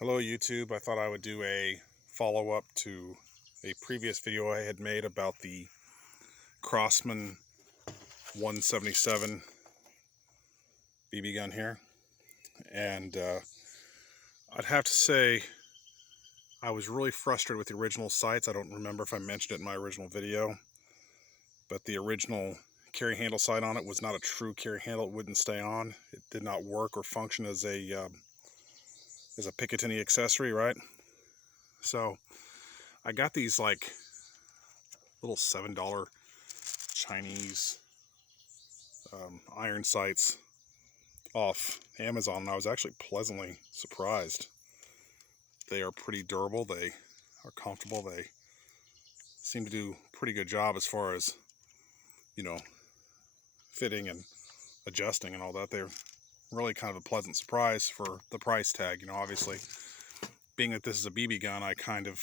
Hello YouTube, I thought I would do a follow-up to a previous video I had made about the Crossman 177 BB gun here. And I'd have to say I was really frustrated with the original sights. I don't remember if I mentioned it in my original video, but the original carry handle sight on it was not a true carry handle. It wouldn't stay on. It did not work or function as a Picatinny accessory, right? So I got these like little $7 Chinese iron sights off Amazon, and I was actually pleasantly surprised. They are pretty durable, they are comfortable, they seem to do a pretty good job as far as, fitting and adjusting and all that. They're really kind of a pleasant surprise for the price tag. Obviously, being that this is a BB gun, I kind of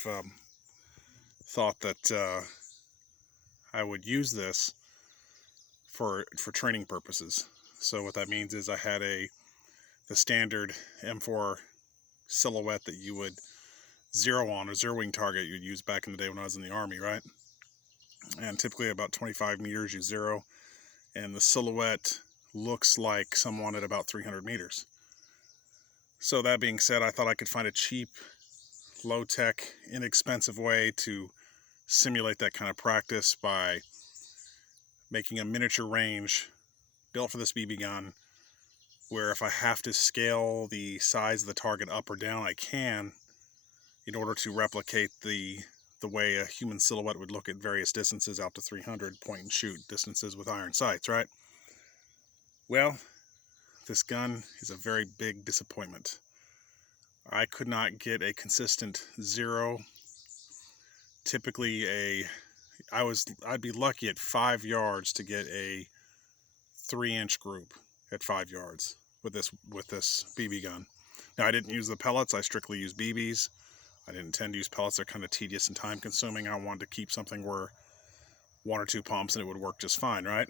thought that I would use this for training purposes. So what that means is I had the standard M4 silhouette that you would zero on, a zero wing target you'd use back in the day when I was in the Army, right? And typically about 25 meters you zero, and the silhouette looks like someone at about 300 meters. So that being said, I thought I could find a cheap, low-tech, inexpensive way to simulate that kind of practice by making a miniature range built for this BB gun, where if I have to scale the size of the target up or down, I can, in order to replicate the way a human silhouette would look at various distances out to 300 point and shoot distances with iron sights, right? Well, this gun is a very big disappointment. I could not get a consistent zero. Typically I'd be lucky at 5 yards to get a 3-inch group at 5 yards with this BB gun. Now, I didn't use the pellets, I strictly used BBs. I didn't intend to use pellets. They're kind of tedious and time consuming. I wanted to keep something where 1 or 2 pumps and it would work just fine, right?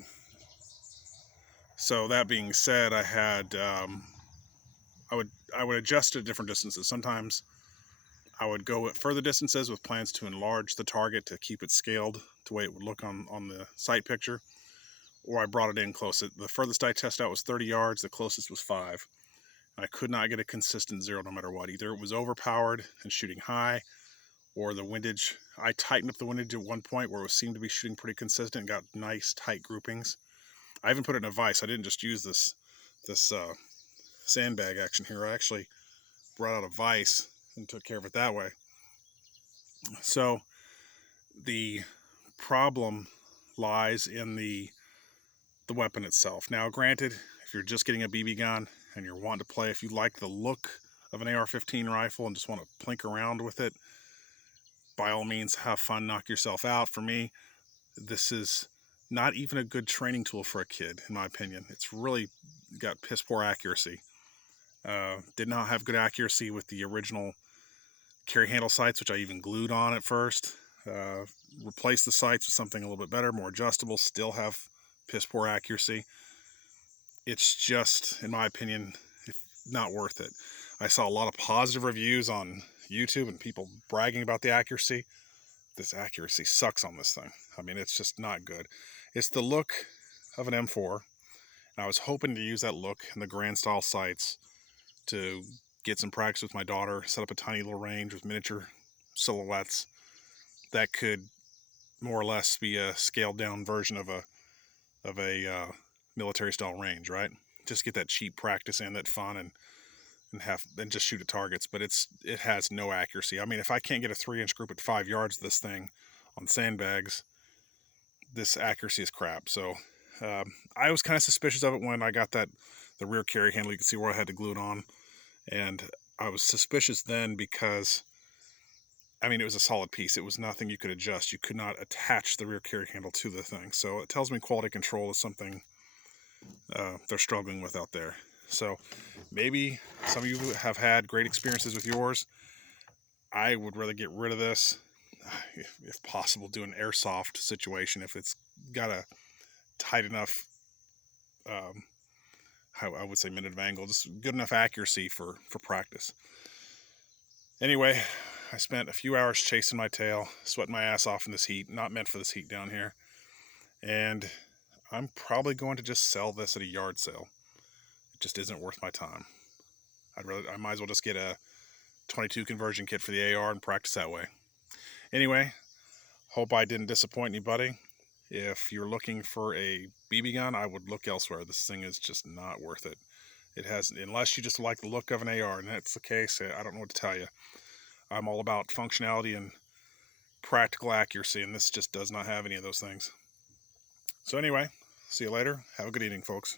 So that being said, I had I would adjust at different distances. Sometimes I would go at further distances with plans to enlarge the target to keep it scaled to the way it would look on the sight picture, or I brought it in close. The furthest I tested out was 30 yards, the closest was 5. I could not get a consistent zero no matter what. Either it was overpowered and shooting high, or the windage. I tightened up the windage at one point where it seemed to be shooting pretty consistent and got nice tight groupings. I even put it in a vise. I didn't just use this sandbag action here. I actually brought out a vise and took care of it that way. So the problem lies in the weapon itself. Now, granted, if you're just getting a BB gun and you're wanting to play, if you like the look of an AR-15 rifle and just want to plink around with it, by all means, have fun, knock yourself out. For me, this is not even a good training tool for a kid, in my opinion. It's really got piss poor accuracy. Did not have good accuracy with the original carry handle sights, which I even glued on at first. Replaced the sights with something a little bit better, more adjustable, still have piss poor accuracy. It's just, in my opinion, not worth it. I saw a lot of positive reviews on YouTube and people bragging about the accuracy. This accuracy sucks on this thing. I mean, it's just not good. It's the look of an M4, and I was hoping to use that look and the grand style sights to get some practice with my daughter, set up a tiny little range with miniature silhouettes that could more or less be a scaled down version of a military style range, right? Just get that cheap practice in, that fun, and just shoot at targets. But it has no accuracy. I mean, if I can't get a 3-inch group at 5 yards of this thing on sandbags, this accuracy is crap. So I was kind of suspicious of it when I got the rear carry handle. You can see where I had to glue it on, and I was suspicious then because, I mean, it was a solid piece. It was nothing you could adjust. You could not attach the rear carry handle to the thing. So it tells me quality control is something they're struggling with out there. So maybe some of you have had great experiences with yours. I would rather get rid of this, if possible, do an airsoft situation if it's got a tight enough, I would say minute of angle, just good enough accuracy for practice. Anyway, I spent a few hours chasing my tail, sweating my ass off in this heat, not meant for this heat down here. And I'm probably going to just sell this at a yard sale. It just isn't worth my time. I might as well just get a 22 conversion kit for the AR and practice that way. Anyway, hope I didn't disappoint anybody. If you're looking for a BB gun, I would look elsewhere. This thing is just not worth it. It has, unless you just like the look of an AR, and that's the case, I don't know what to tell you. I'm all about functionality and practical accuracy, and this just does not have any of those things. So anyway, see you later. Have a good evening, folks.